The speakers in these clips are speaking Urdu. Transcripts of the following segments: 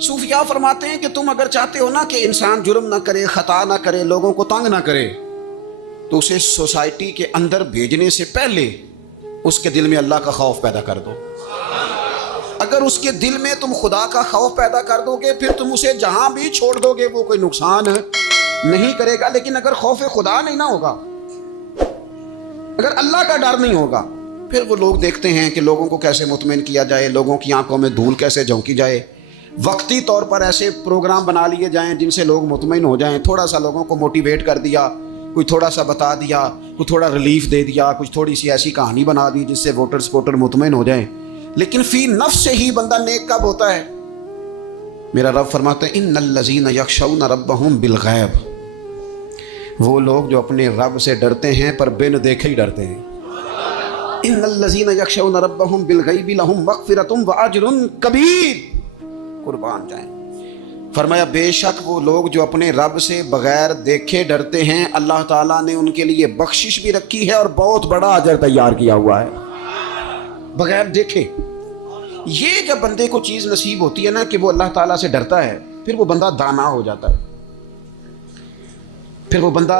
صوفیاء فرماتے ہیں کہ تم اگر چاہتے ہو نا کہ انسان جرم نہ کرے، خطا نہ کرے، لوگوں کو تنگ نہ کرے، تو اسے سوسائٹی کے اندر بھیجنے سے پہلے اس کے دل میں اللہ کا خوف پیدا کر دو۔ اگر اس کے دل میں تم خدا کا خوف پیدا کر دو گے، پھر تم اسے جہاں بھی چھوڑ دو گے وہ کوئی نقصان نہیں کرے گا۔ لیکن اگر خوف خدا نہیں نہ ہوگا، اگر اللہ کا ڈر نہیں ہوگا، پھر وہ لوگ دیکھتے ہیں کہ لوگوں کو کیسے مطمئن کیا جائے، لوگوں کی آنکھوں میں دھول کیسے جھونکی جائے، وقتی طور پر ایسے پروگرام بنا لیے جائیں جن سے لوگ مطمئن ہو جائیں، تھوڑا سا لوگوں کو موٹیویٹ کر دیا، کوئی تھوڑا سا بتا دیا، کوئی تھوڑا ریلیف دے دیا، کچھ تھوڑی سی ایسی کہانی بنا دی جس سے ووٹر سپورٹر مطمئن ہو جائیں۔ لیکن فی نفس سے ہی بندہ نیک کب ہوتا ہے؟ میرا رب فرماتا ہے ان الذین یخشون ربہم بالغیب، وہ لوگ جو اپنے رب سے ڈرتے ہیں پر بن دیکھے ہی ڈرتے ہیں۔ ان الذین یخشون ربہم بالغیب لہم مغفرۃ واجر کبیر، قربان جائیں۔ فرمایا بے شک وہ لوگ جو اپنے رب سے بغیر دیکھے ڈرتے ہیں، اللہ تعالیٰ نے ان کے لیے بخشش بھی رکھی ہے اور بہت بڑا اجر تیار کیا ہوا ہے بغیر دیکھے۔ یہ جب بندے کو چیز نصیب ہوتی ہے نا کہ وہ اللہ تعالیٰ سے ڈرتا ہے، پھر وہ بندہ دانا ہو جاتا ہے، پھر وہ بندہ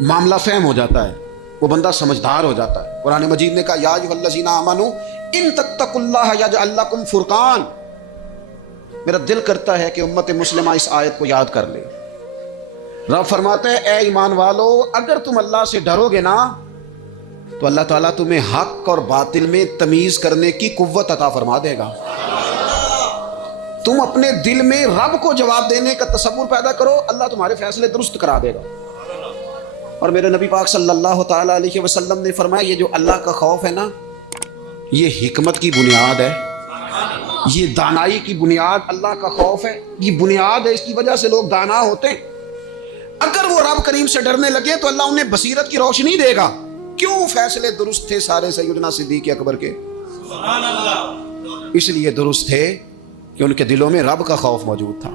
معاملہ فہم ہو جاتا ہے، وہ بندہ سمجھدار ہو جاتا ہے۔ قرآن مجید نے کہا یا ایھا الذین آمنوا ان تتقوا اللہ یجعل لکم فرقان۔ میرا دل کرتا ہے کہ امت مسلمہ اس آیت کو یاد کر لے۔ رب فرماتا ہے اے ایمان والو، اگر تم اللہ سے ڈرو گے نا تو اللہ تعالیٰ تمہیں حق اور باطل میں تمیز کرنے کی قوت عطا فرما دے گا۔ تم اپنے دل میں رب کو جواب دینے کا تصور پیدا کرو، اللہ تمہارے فیصلے درست کرا دے گا۔ اور میرے نبی پاک صلی اللہ تعالیٰ علیہ وسلم نے فرمایا یہ جو اللہ کا خوف ہے نا، یہ حکمت کی بنیاد ہے، یہ دانائی کی بنیاد اللہ کا خوف ہے، یہ بنیاد ہے، اس کی وجہ سے لوگ دانا ہوتے ہیں۔ اگر وہ رب کریم سے ڈرنے لگے تو اللہ انہیں بصیرت کی روشنی دے گا۔ کیوں؟ فیصلے درست تھے سارے سیدنا صدیق اکبر کے، اس لیے درست تھے کہ ان کے دلوں میں رب کا خوف موجود تھا۔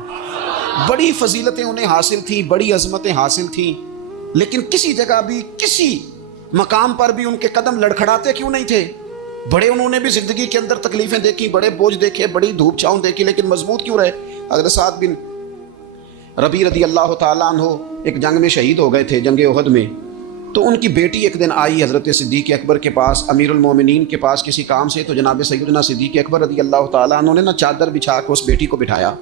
بڑی فضیلتیں انہیں حاصل تھیں، بڑی عظمتیں حاصل تھیں، لیکن کسی جگہ بھی کسی مقام پر بھی ان کے قدم لڑکھڑاتے کیوں نہیں تھے؟ بڑے انہوں نے بھی زندگی کے اندر تکلیفیں دیکھی، بڑے بوجھ دیکھے، بڑی دھوپ چھاؤں دیکھی، لیکن مضبوط کیوں رہے؟ حضرت سعد بن ربیع رضی اللہ تعالیٰ عنہ ایک جنگ میں شہید ہو گئے تھے، جنگ احد میں۔ تو ان کی بیٹی ایک دن آئی حضرت صدیق اکبر کے پاس، امیر المومنین کے پاس کسی کام سے، تو جناب سیدنا صدیق اکبر رضی اللہ تعالیٰ عنہ نے نا چادر بچھا کے اس بیٹی کو بٹھایا،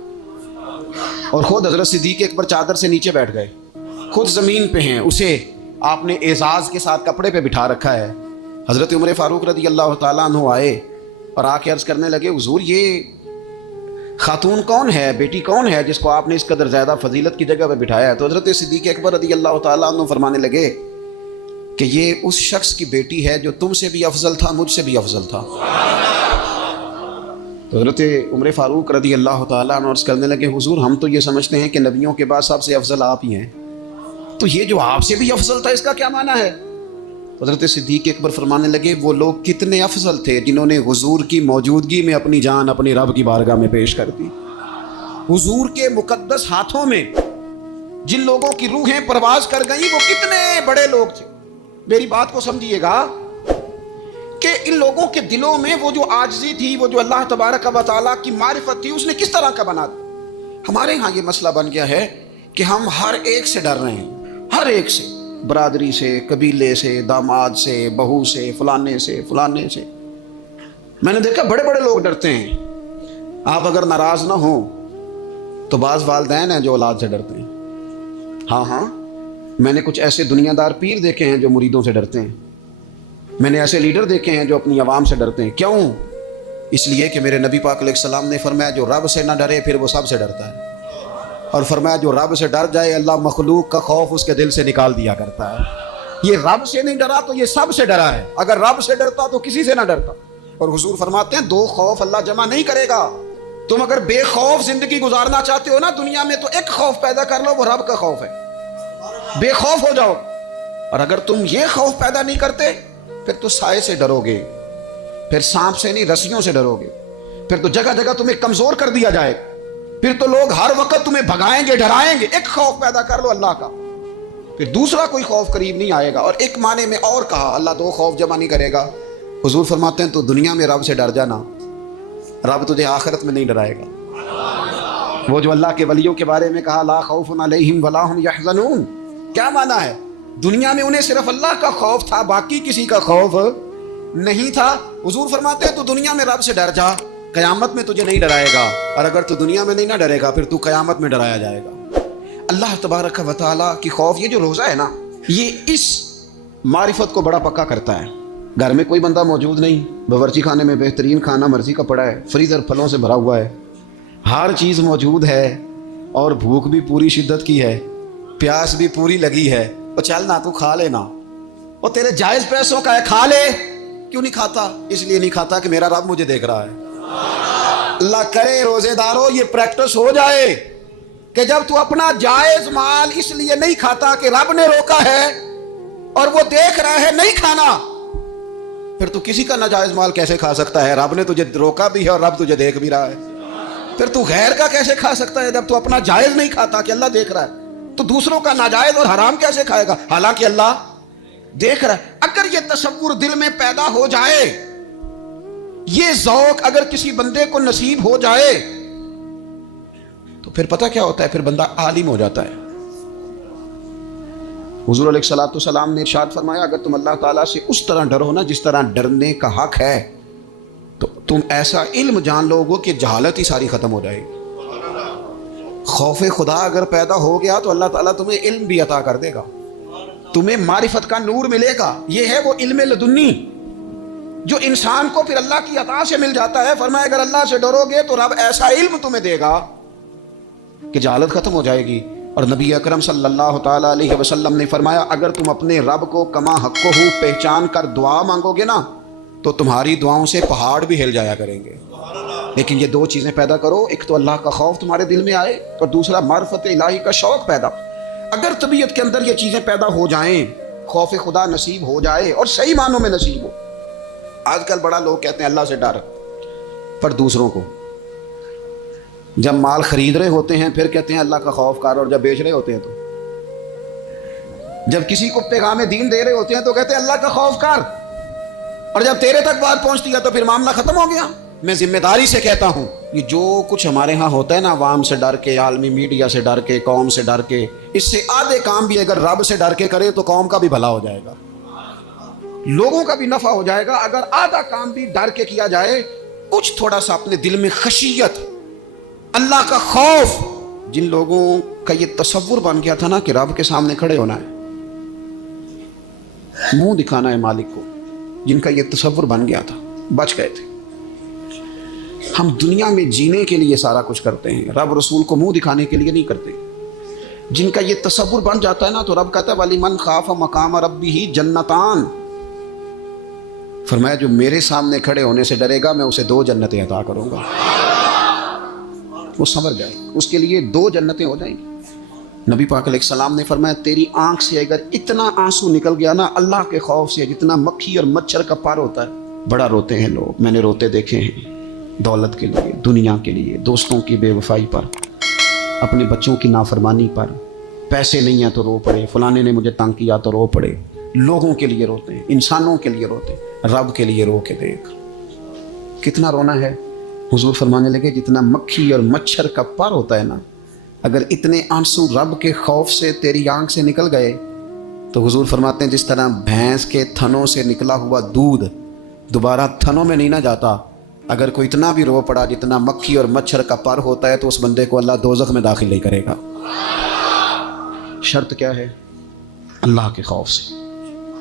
اور خود حضرت صدیق اکبر چادر سے نیچے بیٹھ گئے، خود زمین پہ ہیں، اسے آپ نے اعزاز کے ساتھ کپڑے پہ بٹھا رکھا ہے۔ حضرت عمر فاروق رضی اللہ تعالیٰ عنہ آئے اور آ کے عرض کرنے لگے حضور یہ خاتون کون ہے، بیٹی کون ہے جس کو آپ نے اس قدر زیادہ فضیلت کی جگہ پہ بٹھایا ہے؟ تو حضرت صدیق اکبر رضی اللہ تعالیٰ عنہ فرمانے لگے کہ یہ اس شخص کی بیٹی ہے جو تم سے بھی افضل تھا، مجھ سے بھی افضل تھا۔ تو حضرت عمر فاروق رضی اللہ تعالیٰ عنہ عرض کرنے لگے حضور ہم تو یہ سمجھتے ہیں کہ نبیوں کے بعد سب سے افضل آپ ہی ہیں، تو یہ جو آپ سے بھی افضل تھا اس کا کیا معنی ہے؟ حضرت صدیق اکبر فرمانے لگے وہ لوگ کتنے افضل تھے جنہوں نے حضور کی موجودگی میں اپنی جان اپنی رب کی بارگاہ میں پیش کر دی۔ حضور کے مقدس ہاتھوں میں جن لوگوں کی روحیں پرواز کر گئیں وہ کتنے بڑے لوگ تھے۔ میری بات کو سمجھیے گا کہ ان لوگوں کے دلوں میں وہ جو عاجزی تھی، وہ جو اللہ تبارک و تعالیٰ کی معرفت تھی، اس نے کس طرح کا بنا دیا۔ ہمارے ہاں یہ مسئلہ بن گیا ہے کہ ہم ہر ایک سے ڈر رہے ہیں، ہر ایک سے، برادری سے، قبیلے سے، داماد سے، بہو سے، فلانے سے، فلانے سے۔ میں نے دیکھا بڑے بڑے لوگ ڈرتے ہیں۔ آپ اگر ناراض نہ ہوں تو بعض والدین ہیں جو اولاد سے ڈرتے ہیں۔ ہاں میں نے کچھ ایسے دنیا دار پیر دیکھے ہیں جو مریدوں سے ڈرتے ہیں، میں نے ایسے لیڈر دیکھے ہیں جو اپنی عوام سے ڈرتے ہیں۔ کیوں؟ اس لیے کہ میرے نبی پاک علیہ السلام نے فرمایا جو رب سے نہ ڈرے پھر وہ سب سے ڈرتا ہے، اور فرمایا جو رب سے ڈر جائے اللہ مخلوق کا خوف اس کے دل سے نکال دیا کرتا ہے۔ یہ رب سے نہیں ڈرا تو یہ سب سے ڈرا ہے، اگر رب سے ڈرتا تو کسی سے نہ ڈرتا۔ اور حضور فرماتے ہیں دو خوف اللہ جمع نہیں کرے گا۔ تم اگر بے خوف زندگی گزارنا چاہتے ہو نا دنیا میں تو ایک خوف پیدا کر لو، وہ رب کا خوف ہے، بے خوف ہو جاؤ۔ اور اگر تم یہ خوف پیدا نہیں کرتے پھر تو سائے سے ڈرو گے، پھر سانپ سے نہیں رسیوں سے ڈرو گے، پھر تو جگہ جگہ تمہیں کمزور کر دیا جائے، پھر تو لوگ ہر وقت تمہیں بھگائیں گے، ڈرائیں گے۔ ایک خوف پیدا کر لو اللہ کا، پھر دوسرا کوئی خوف قریب نہیں آئے گا۔ اور ایک معنی میں اور کہا اللہ دو خوف جمع نہیں کرے گا۔ حضور فرماتے ہیں تو دنیا میں رب سے ڈر جانا، رب تجھے آخرت میں نہیں ڈرائے گا۔ وہ جو اللہ کے ولیوں کے بارے میں کہا لا خوف علیہم ولا هم یحزنون، کیا معنی ہے؟ دنیا میں انہیں صرف اللہ کا خوف تھا، باقی کسی کا خوف نہیں تھا۔ حضور فرماتے ہیں تو دنیا میں رب سے ڈر جا، قیامت میں تجھے نہیں ڈرائے گا، اور اگر تو دنیا میں نہیں نہ ڈرے گا پھر تو قیامت میں ڈرایا جائے گا۔ اللہ تبارک و تعالیٰ کی خوف، یہ جو روزہ ہے نا، یہ اس معرفت کو بڑا پکا کرتا ہے۔ گھر میں کوئی بندہ موجود نہیں، باورچی خانے میں بہترین کھانا مرضی کا پڑا ہے، فریزر پھلوں سے بھرا ہوا ہے، ہر چیز موجود ہے، اور بھوک بھی پوری شدت کی ہے، پیاس بھی پوری لگی ہے، اور چل نہ تو کھا لینا، اور تیرے جائز پیسوں کا ہے، کھا لے۔ کیوں نہیں کھاتا؟ اس لیے نہیں کھاتا کہ میرا رب مجھے دیکھ رہا ہے۔ اللہ کرے روزے داروں یہ پریکٹس ہو جائے کہ جب تو اپنا جائز مال اس لیے نہیں کھاتا کہ رب نے روکا ہے اور وہ دیکھ رہا ہے نہیں کھانا، پھر تو کسی کا ناجائز مال کیسے کھا سکتا ہے؟ رب نے تجھے روکا بھی ہے اور رب تجھے دیکھ بھی رہا ہے، پھر تو غیر کا کیسے کھا سکتا ہے؟ جب تو اپنا جائز نہیں کھاتا کہ اللہ دیکھ رہا ہے تو دوسروں کا ناجائز اور حرام کیسے کھائے گا حالانکہ اللہ دیکھ رہا ہے؟ اگر یہ تصور دل میں پیدا ہو جائے، یہ ذوق اگر کسی بندے کو نصیب ہو جائے تو پھر پتہ کیا ہوتا ہے؟ پھر بندہ عالم ہو جاتا ہے۔ حضور علیہ الصلوۃ والسلام نے ارشاد فرمایا اگر تم اللہ تعالیٰ سے اس طرح ڈرو نا جس طرح ڈرنے کا حق ہے تو تم ایسا علم جان لو گے کہ جہالت ہی ساری ختم ہو جائے گی۔ خوف خدا اگر پیدا ہو گیا تو اللہ تعالیٰ تمہیں علم بھی عطا کر دے گا، تمہیں معرفت کا نور ملے گا۔ یہ ہے وہ علم لدنی جو انسان کو پھر اللہ کی عطا سے مل جاتا ہے۔ فرمایا اگر اللہ سے ڈرو گے تو رب ایسا علم تمہیں دے گا کہ جہالت ختم ہو جائے گی۔ اور نبی اکرم صلی اللہ تعالیٰ علیہ وسلم نے فرمایا اگر تم اپنے رب کو کما حقہ پہچان کر دعا مانگو گے نا تو تمہاری دعاؤں سے پہاڑ بھی ہل جایا کریں گے۔ لیکن یہ دو چیزیں پیدا کرو، ایک تو اللہ کا خوف تمہارے دل میں آئے اور دوسرا معرفت الہی کا شوق پیدا۔ اگر طبیعت کے اندر یہ چیزیں پیدا ہو جائیں، خوف خدا نصیب ہو جائے اور صحیح معنوں میں نصیب ہو۔ آج کل بڑا لوگ کہتے ہیں اللہ سے ڈر، پر دوسروں کو جب مال خرید رہے ہوتے ہیں پھر کہتے ہیں اللہ کا خوف کر، اور جب بیچ رہے ہوتے ہیں تو جب کسی کو پیغام دین دے رہے ہوتے ہیں تو کہتے ہیں اللہ کا خوف کر، اور جب تیرے تک بات پہنچتی ہے تو پھر معاملہ ختم ہو گیا۔ میں ذمہ داری سے کہتا ہوں یہ جو کچھ ہمارے ہاں ہوتا ہے نا، عوام سے ڈر کے، عالمی میڈیا سے ڈر کے، قوم سے ڈر کے، اس سے آدھے کام بھی اگر رب سے ڈر کے کرے تو قوم کا بھی بھلا ہو جائے گا، لوگوں کا بھی نفع ہو جائے گا۔ اگر آدھا کام بھی ڈر کے کیا جائے، کچھ تھوڑا سا اپنے دل میں خشیت، اللہ کا خوف، جن لوگوں کا یہ تصور بن گیا تھا نا کہ رب کے سامنے کھڑے ہونا ہے، منہ دکھانا ہے مالک کو، جن کا یہ تصور بن گیا تھا بچ گئے تھے۔ ہم دنیا میں جینے کے لیے سارا کچھ کرتے ہیں، رب رسول کو منہ دکھانے کے لیے نہیں کرتے۔ جن کا یہ تصور بن جاتا ہے نا تو رب کہتا ہے وَلِمَنْ خَافَ مَقَامَ رَبِّهِ جَنَّتَانِ، فرمایا جو میرے سامنے کھڑے ہونے سے ڈرے گا میں اسے 2 جنتیں عطا کروں گا۔ وہ سمجھ جائے، اس کے لیے 2 جنتیں ہو جائیں گی۔ نبی پاک علیہ السلام نے فرمایا تیری آنکھ سے اگر اتنا آنسو نکل گیا نا اللہ کے خوف سے، جتنا مکھی اور مچھر کا پار ہوتا ہے، بڑا روتے ہیں لوگ، میں نے روتے دیکھے ہیں، دولت کے لیے، دنیا کے لیے، دوستوں کی بے وفائی پر، اپنے بچوں کی نافرمانی پر، پیسے نہیں ہیں تو رو پڑے، فلانے نے مجھے تنگ کیا تو رو پڑے۔ لوگوں کے لیے روتے ہیں، انسانوں کے لیے روتے ہیں، رب کے لیے رو کے دیکھ کتنا رونا ہے۔ حضور فرمانے لگے جتنا مکھی اور مچھر کا پر ہوتا ہے نا، اگر اتنے آنسو رب کے خوف سے تیری آنکھ سے نکل گئے تو حضور فرماتے ہیں جس طرح بھینس کے تھنوں سے نکلا ہوا دودھ دوبارہ تھنوں میں نہیں نہ جاتا، اگر کوئی اتنا بھی رو پڑا جتنا مکھی اور مچھر کا پر ہوتا ہے تو اس بندے کو اللہ دوزخ میں داخل نہیں کرے گا۔ شرط کیا ہے؟ اللہ کے خوف سے،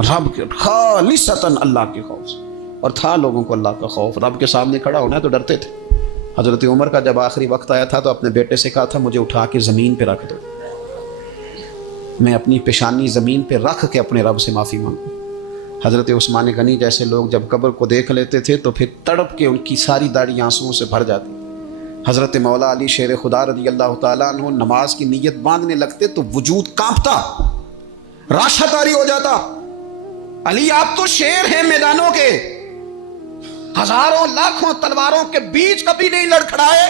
رب کے خالصتاً اللہ کے خوف سے۔ اور تھا لوگوں کو اللہ کا خوف، رب کے سامنے کھڑا ہونا ہے تو ڈرتے تھے۔ حضرت عمر کا جب آخری وقت آیا تھا تو اپنے بیٹے سے کہا تھا مجھے اٹھا کے زمین پہ رکھ دو، میں اپنی پیشانی زمین پہ رکھ کے اپنے رب سے معافی مانگوں۔ حضرت عثمان غنی جیسے لوگ جب قبر کو دیکھ لیتے تھے تو پھر تڑپ کے ان کی ساری داڑھی آنسوؤں سے بھر جاتی۔ حضرت مولا علی شیر خدا رضی اللہ تعالیٰ عنہ نماز کی نیت باندھنے لگتے تو وجود کانپتا، راشا طاری ہو جاتا۔ علی آپ تو شیر ہیں میدانوں کے، ہزاروں لاکھوں تلواروں کے بیچ کبھی نہیں لڑکھڑائے،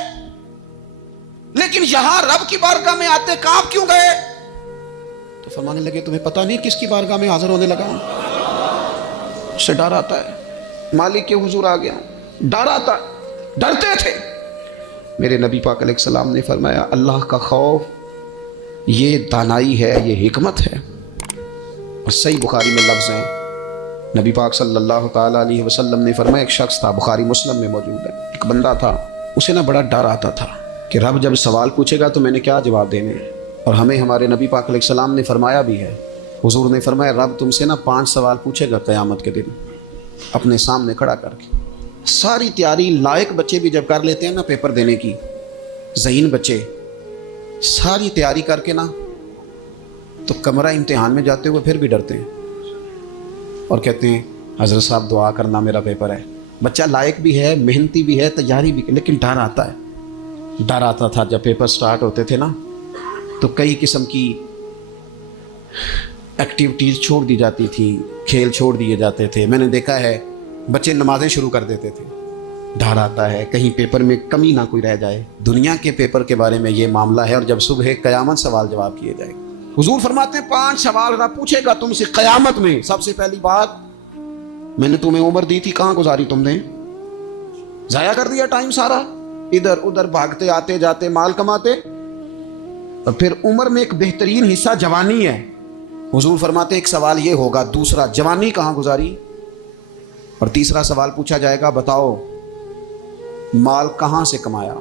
لیکن یہاں رب کی بارگاہ میں آتے کانپ کیوں گئے؟ تو فرمانے لگے تمہیں پتہ نہیں کس کی بارگاہ میں حاضر ہونے لگا؟ اس سے ڈر آتا ہے، مالک کے حضور آ گیا، ڈر آتا، ڈرتے تھے۔ میرے نبی پاک علیہ السلام نے فرمایا اللہ کا خوف یہ دانائی ہے، یہ حکمت ہے۔ اور صحیح بخاری میں لفظ ہیں، نبی پاک صلی اللہ تعالیٰ علیہ وسلم نے فرمایا ایک شخص تھا، بخاری مسلم میں موجود ہے، ایک بندہ تھا، اسے نا بڑا ڈر آتا تھا کہ رب جب سوال پوچھے گا تو میں نے کیا جواب دینے ہیں۔ اور ہمیں ہمارے نبی پاک علیہ السلام نے فرمایا بھی ہے، حضور نے فرمایا رب تم سے نا 5 سوال پوچھے گا قیامت کے دن اپنے سامنے کھڑا کر کے۔ ساری تیاری لائق بچے بھی جب کر لیتے ہیں نا پیپر دینے کی، ذہین بچے ساری تیاری کر کے نا تو کمرہ امتحان میں جاتے ہوئے پھر بھی ڈرتے ہیں اور کہتے ہیں حضرت صاحب دعا کرنا میرا پیپر ہے۔ بچہ لائق بھی ہے، محنتی بھی ہے، تیاری بھی، لیکن ڈر آتا ہے۔ ڈر آتا تھا جب پیپر سٹارٹ ہوتے تھے نا تو کئی قسم کی ایکٹیویٹیز چھوڑ دی جاتی تھی، کھیل چھوڑ دیے جاتے تھے۔ میں نے دیکھا ہے بچے نمازیں شروع کر دیتے تھے، ڈر آتا ہے کہیں پیپر میں کمی نہ کوئی رہ جائے۔ دنیا کے پیپر کے بارے میں یہ معاملہ ہے، اور جب صبح قیامت سوال جواب کیے جائے گا، حضور فرماتے ہیں 5 سوال رب پوچھے گا تم سے قیامت میں۔ سب سے پہلی بات، میں نے تمہیں عمر دی تھی کہاں گزاری تم نے؟ ضائع کر دیا ٹائم سارا، ادھر ادھر بھاگتے آتے جاتے مال کماتے۔ اور پھر عمر میں ایک بہترین حصہ جوانی ہے، حضور فرماتے ہیں ایک سوال یہ ہوگا، دوسرا جوانی کہاں گزاری؟ اور تیسرا سوال پوچھا جائے گا بتاؤ مال کہاں سے کمایا،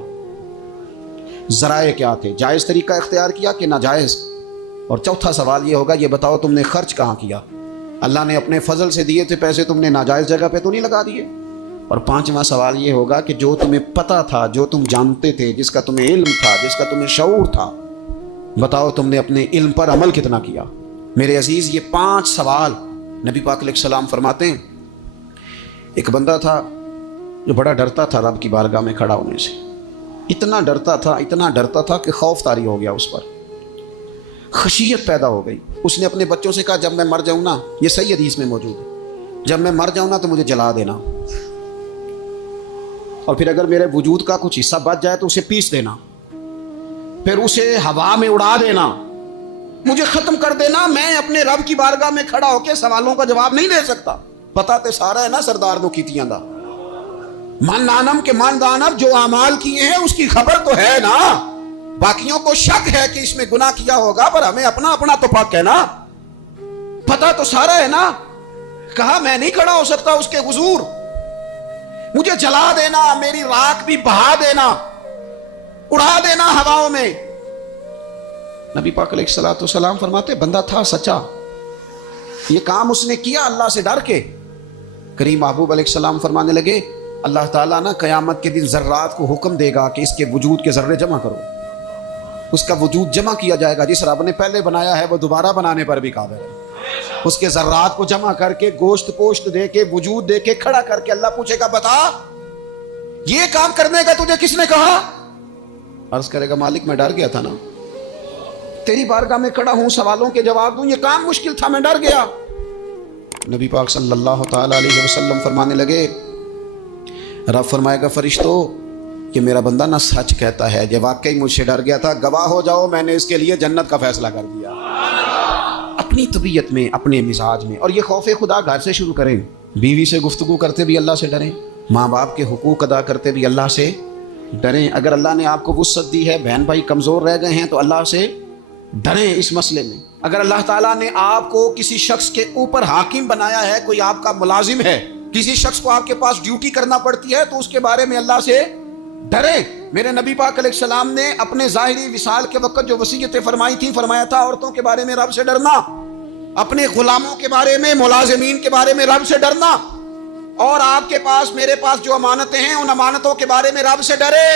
ذرائع کیا تھے، جائز طریقہ اختیار کیا کہ ناجائز؟ اور چوتھا سوال یہ ہوگا یہ بتاؤ تم نے خرچ کہاں کیا، اللہ نے اپنے فضل سے دیے تھے پیسے، تم نے ناجائز جگہ پہ تو نہیں لگا دیے؟ اور 5واں سوال یہ ہوگا کہ جو تمہیں پتہ تھا، جو تم جانتے تھے، جس کا تمہیں علم تھا، جس کا تمہیں شعور تھا، بتاؤ تم نے اپنے علم پر عمل کتنا کیا؟ میرے عزیز یہ 5 سوال نبی پاک علیہ السلام فرماتے ہیں ایک بندہ تھا جو بڑا ڈرتا تھا رب کی بارگاہ میں کھڑا ہونے سے، اتنا ڈرتا تھا کہ خوف طاری ہو گیا، اس پر خشیت پیدا ہو گئی۔ اس نے اپنے بچوں سے کہا جب میں مر جاؤں نا، یہ صحیح حدیث میں موجود ہے، جب میں مر جاؤں نا تو مجھے جلا دینا، اور پھر اگر میرے وجود کا کچھ حصہ بچ جائے تو اسے پیس دینا، پھر اسے ہوا میں اڑا دینا، مجھے ختم کر دینا، میں اپنے رب کی بارگاہ میں کھڑا ہو کے سوالوں کا جواب نہیں دے سکتا۔ پتا تے سارا ہے نا سردار نو کیتیاں دا، من نانم کے من دانب، جو اعمال کیے ہیں اس کی خبر تو ہے نا، باقیوں کو شک ہے کہ اس میں گناہ کیا ہوگا، پر ہمیں اپنا اپنا تو پاک ہے نا، پتا تو سارا ہے نا۔ کہا میں نہیں کھڑا ہو سکتا اس کے حضور، مجھے جلا دینا، میری راکھ بھی بہا دینا، اڑا دینا ہواؤں میں۔ نبی پاک علیہ الصلوۃ والسلام فرماتے بندہ تھا سچا، یہ کام اس نے کیا اللہ سے ڈر کے۔ کریم محبوب علیہ السلام فرمانے لگے اللہ تعالیٰ نا قیامت کے دن ذرات کو حکم دے گا کہ اس کے وجود کے ذرے جمع کرو، اس کا وجود جمع کیا جائے گا، جس رب نے پہلے بنایا ہے وہ دوبارہ بنانے پر بھی قادر ہے۔ اس کے ذرات کو جمع کر کے گوشت پوشت دے کے وجود دے کے کھڑا کر کے اللہ پوچھے گا بتا یہ کام کرنے کا تجھے کس نے کہا؟ عرض کرے گا مالک میں ڈر گیا تھا نا، تیری بارگاہ میں کھڑا ہوں سوالوں کے جواب دوں، یہ کام مشکل تھا، میں ڈر گیا۔ نبی پاک صلی اللہ تعالی علیہ وسلم فرمانے لگے رب فرمائے گا فرشتو کہ میرا بندہ نہ سچ کہتا ہے، یہ واقعی مجھ سے ڈر گیا تھا، گواہ ہو جاؤ میں نے اس کے لیے جنت کا فیصلہ کر دیا۔ اپنی طبیعت میں، اپنے مزاج میں، اور یہ خوف خدا گھر سے شروع کریں، بیوی سے گفتگو کرتے بھی اللہ سے ڈریں، ماں باپ کے حقوق ادا کرتے بھی اللہ سے ڈریں۔ اگر اللہ نے آپ کو وسعت دی ہے، بہن بھائی کمزور رہ گئے ہیں تو اللہ سے ڈریں اس مسئلے میں۔ اگر اللہ تعالیٰ نے آپ کو کسی شخص کے اوپر حاکم بنایا ہے، کوئی آپ کا ملازم ہے، کسی شخص کو آپ کے پاس ڈیوٹی کرنا پڑتی ہے تو اس کے بارے میں اللہ سے ڈرے۔ میرے نبی پاک علیہ السلام نے اپنے ظاہری وصال کے وقت جو وصیتیں فرمائی تھیں، فرمایا تھا عورتوں کے بارے میں رب سے ڈرنا، اپنے غلاموں کے بارے میں، ملازمین کے بارے میں رب سے ڈرنا، اور آپ کے پاس میرے پاس جو امانتیں ہیں ان امانتوں کے بارے میں رب سے ڈرے۔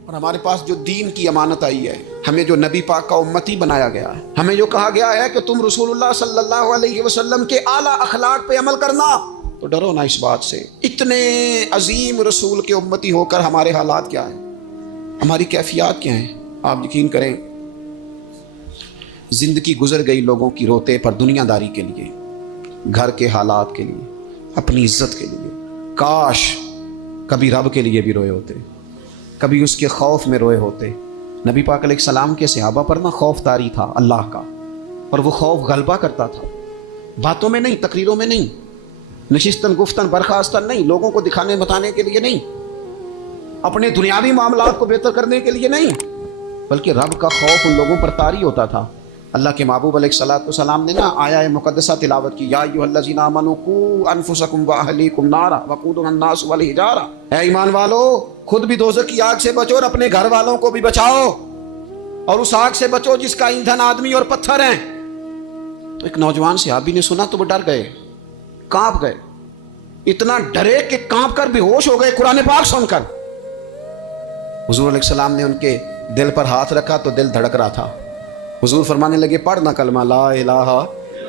اور ہمارے پاس جو دین کی امانت آئی ہے، ہمیں جو نبی پاک کا امتی بنایا گیا ہے، ہمیں جو کہا گیا ہے کہ تم رسول اللہ صلی اللہ علیہ وسلم کے اعلیٰ اخلاق پہ عمل کرنا، تو ڈرو نا اس بات سے۔ اتنے عظیم رسول کے امتی ہو کر ہمارے حالات کیا ہیں، ہماری کیفیات کیا ہیں؟ آپ یقین کریں زندگی گزر گئی لوگوں کی روتے پر دنیا داری کے لیے، گھر کے حالات کے لیے، اپنی عزت کے لیے۔ کاش کبھی رب کے لیے بھی روئے ہوتے، کبھی اس کے خوف میں روئے ہوتے۔ نبی پاک علیہ السلام کے صحابہ پر نہ خوف طاری تھا اللہ کا، اور وہ خوف غلبہ کرتا تھا، باتوں میں نہیں، تقریروں میں نہیں، نشستن گفتن برخاستن نہیں، لوگوں کو دکھانے بتانے کے لیے نہیں، اپنے دنیاوی معاملات کو بہتر کرنے کے لیے نہیں، بلکہ رب کا خوف ان لوگوں پر طاری ہوتا تھا۔ اللہ کے محبوب علیہ الصلوۃ والسلام نے نا آیہ مقدسہ تلاوت کی، یا ایھا الذین آمنوا قوا انفسکم واہلیکم نارا وقودھا الناس والحجارہ، اے ایمان والو خود بھی دوزخ کی آگ سے بچو اور اپنے گھر والوں کو بھی بچاؤ، اور اس آگ سے بچو جس کا ایندھن آدمی اور پتھر ہیں۔ تو ایک نوجوان صحابی نے سنا تو وہ ڈر گئے، کانپ گئے، اتنا ڈرے کہ کانپ کر بے ہوش ہو گئے قرآن پاک سن کر۔ حضور علیہ السلام نے ان کے دل پر ہاتھ رکھا تو دل دھڑک رہا تھا۔ حضور فرمانے لگے پڑھنا کلمہ لا الہ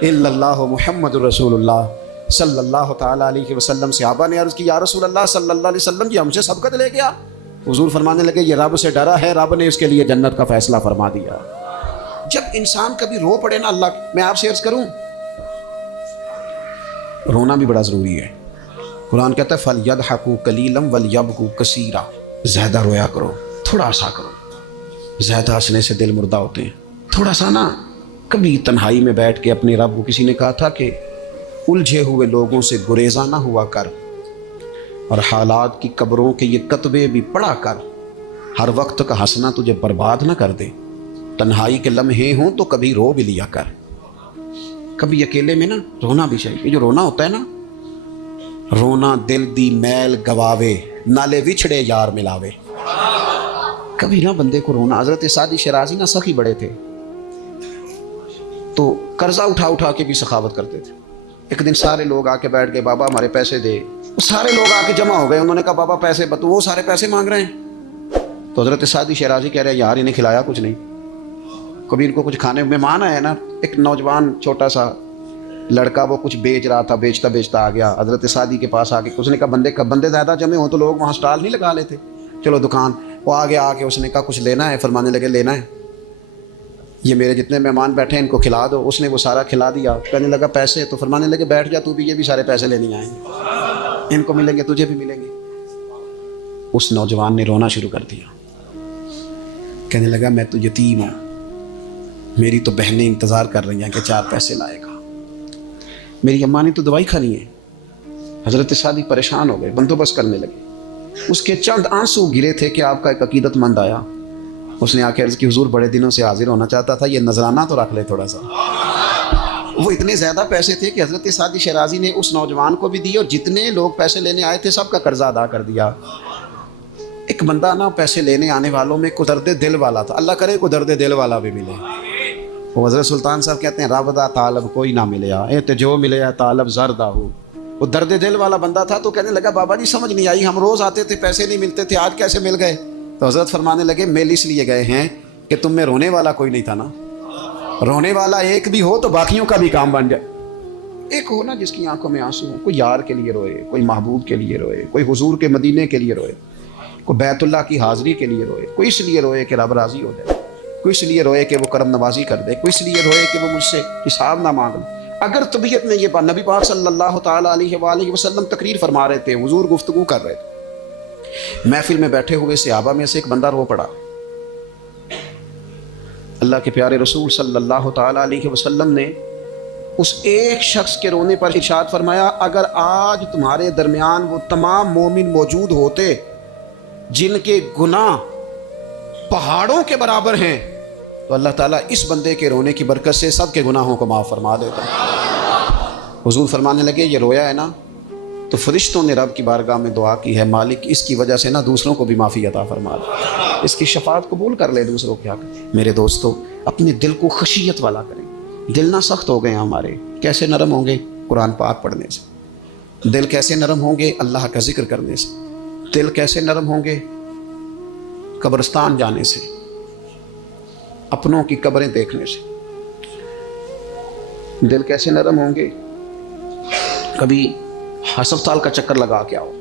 الا اللہ محمد رسول اللہ صلی اللہ تعالیٰ علیہ وسلم۔ صحابہ نے عرض کی یا رسول اللہ صلی اللہ علیہ وسلم کی ہم سے سبقت لے گیا؟ حضور فرمانے لگے یہ رب سے ڈرا ہے، رب نے اس کے لیے جنت کا فیصلہ فرما دیا۔ جب انسان کبھی رو پڑے نا، اللہ میں آپ سے عرض کروں، رونا بھی بڑا ضروری ہے۔ قرآن کہتا ہے فَلْيَضْحَكُوا قَلِيلًا وَلْيَبْكُوا كَثِيرًا، زیادہ رویا کرو، تھوڑا سا کرو۔ زیادہ ہنسنے سے دل مردہ ہوتے ہیں، تھوڑا سا نا۔ کبھی تنہائی میں بیٹھ کے اپنے رب کو کسی نے کہا تھا کہ الجھے ہوئے لوگوں سے گریزاں نہ ہوا کر، اور حالات کی قبروں کے یہ کتبے بھی پڑھا کر، ہر وقت کا ہنسنا تجھے برباد نہ کر دے۔ تنہائی کے لمحے ہوں تو کبھی رو بھی لیا کر، کبھی اکیلے میں نا رونا بھی چاہیے۔ یہ جو رونا ہوتا ہے نا، رونا دل دی میل گواوے، نالے وچھڑے یار ملاوے۔ کبھی نہ بندے کو رونا۔ حضرت سعدی شیرازی نہ سخی بڑے تھے، تو قرضہ اٹھا اٹھا کے بھی سخاوت کرتے تھے۔ ایک دن سارے لوگ آ کے بیٹھ گئے، بابا ہمارے پیسے دے۔ وہ سارے لوگ آ کے جمع ہو گئے، انہوں نے کہا بابا پیسے بتو، وہ سارے پیسے مانگ رہے ہیں۔ تو حضرت سعدی شیرازی کہہ رہے ہیں یار انہیں کھلایا کچھ نہیں، کبھی ان کو کچھ کھانے مہمان آئے نا۔ ایک نوجوان چھوٹا سا لڑکا وہ کچھ بیچ رہا تھا، بیچتا بیچتا آ گیا حضرت سعدی کے پاس۔ آ کے اس نے کہا بندے زیادہ جمع ہوں تو لوگ وہاں سٹال نہیں لگا لیتے، چلو دکان۔ وہ آگے آ کے اس نے کہا کچھ لینا ہے؟ فرمانے لگے لینا ہے، یہ میرے جتنے مہمان بیٹھے ہیں ان کو کھلا دو۔ اس نے وہ سارا کھلا دیا۔ کہنے لگا پیسے؟ تو فرمانے لگے بیٹھ جا تو بھی، یہ بھی سارے پیسے لینے آئیں گے، ان کو ملیں گے تجھے بھی ملیں گے۔ اس نوجوان نے رونا شروع کر دیا، کہنے لگا میں تو یتیم ہوں، میری تو بہنیں انتظار کر رہی ہیں کہ 4 پیسے لائے گا، میری اماں نے تو دوائی کھانی ہے۔ حضرت سعدی پریشان ہو گئے، بندوبست کرنے لگے۔ اس کے چند آنسو گرے تھے کہ آپ کا ایک عقیدت مند آیا، اس نے آ کے عرض کی حضور بڑے دنوں سے حاضر ہونا چاہتا تھا، یہ نذرانہ تو رکھ لے تھوڑا سا۔ وہ اتنے زیادہ پیسے تھے کہ حضرت سعدی شیرازی نے اس نوجوان کو بھی دیے، اور جتنے لوگ پیسے لینے آئے تھے سب کا قرضہ ادا کر دیا۔ ایک بندہ نا پیسے لینے آنے والوں میں قدرت دل والا تھا، اللہ کرے قدرت دل والا بھی ملے۔ وہ حضرت سلطان صاحب کہتے ہیں رب دا طالب کوئی نہ ملیا، اے تے جو ملے طالب زردہ ہو۔ وہ درد دل والا بندہ تھا، تو کہنے لگا بابا جی سمجھ نہیں آئی، ہم روز آتے تھے پیسے نہیں ملتے تھے، آج کیسے مل گئے؟ تو حضرت فرمانے لگے میل اس لیے گئے ہیں کہ تم میں رونے والا کوئی نہیں تھا نا، رونے والا ایک بھی ہو تو باقیوں کا بھی کام بن جائے۔ ایک ہو نا جس کی آنکھوں میں آنسو ہو، کوئی یار کے لیے روئے، کوئی محبوب کے لیے روئے، کوئی حضور کے مدینے کے لیے روئے، کوئی بیت اللہ کی حاضری کے لیے روئے، کوئی اس لیے روئے کہ رب راضی ہو جائے، کوئی اس لیے روئے کہ وہ کرم نوازی کر دے، کوئی اس لیے روئے کہ وہ مجھ سے حساب نہ مانگ لے۔ اگر طبیعت میں یہ بات، نبی پاک صلی اللہ تعالیٰ علیہ وآلہ وسلم تقریر فرما رہے تھے، حضور گفتگو کر رہے تھے، محفل میں بیٹھے ہوئے صحابہ میں سے ایک بندہ رو پڑا۔ اللہ کے پیارے رسول صلی اللہ تعالیٰ علیہ وسلم نے اس ایک شخص کے رونے پر ارشاد فرمایا اگر آج تمہارے درمیان وہ تمام مومن موجود ہوتے جن کے گناہ پہاڑوں کے برابر ہیں تو اللہ تعالیٰ اس بندے کے رونے کی برکت سے سب کے گناہوں کو معاف فرما دیتا۔ حضور فرمانے لگے یہ رویا ہے نا تو فرشتوں نے رب کی بارگاہ میں دعا کی ہے مالک اس کی وجہ سے نا دوسروں کو بھی معافی عطا فرما دے، اس کی شفاعت قبول کر لے دوسروں کے حق۔ میرے دوستو اپنے دل کو خشیت والا کریں۔ دل نہ سخت ہو گئے ہمارے، کیسے نرم ہوں گے؟ قرآن پاک پڑھنے سے۔ دل کیسے نرم ہوں گے؟ اللہ کا ذکر کرنے سے۔ دل کیسے نرم ہوں گے؟ قبرستان جانے سے، اپنوں کی قبریں دیکھنے سے۔ دل کیسے نرم ہوں گے؟ کبھی ہسپتال کا چکر لگا کے آؤ،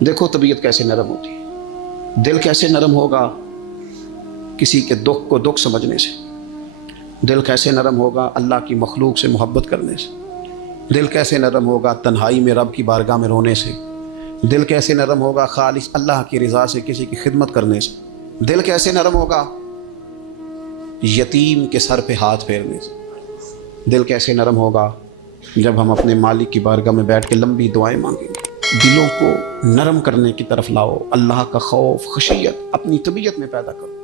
دیکھو طبیعت کیسے نرم ہوتی ہے۔ دل کیسے نرم ہوگا؟ کسی کے دکھ کو دکھ سمجھنے سے۔ دل کیسے نرم ہوگا؟ اللہ کی مخلوق سے محبت کرنے سے۔ دل کیسے نرم ہوگا؟ تنہائی میں رب کی بارگاہ میں رونے سے۔ دل کیسے نرم ہوگا؟ خالص اللہ کی رضا سے کسی کی خدمت کرنے سے۔ دل کیسے نرم ہوگا؟ یتیم کے سر پہ ہاتھ پھیرنے سے۔ دل کیسے نرم ہوگا؟ جب ہم اپنے مالک کی بارگاہ میں بیٹھ کے لمبی دعائیں مانگیں گے۔ دلوں کو نرم کرنے کی طرف لاؤ، اللہ کا خوف خشیت اپنی طبیعت میں پیدا کرو۔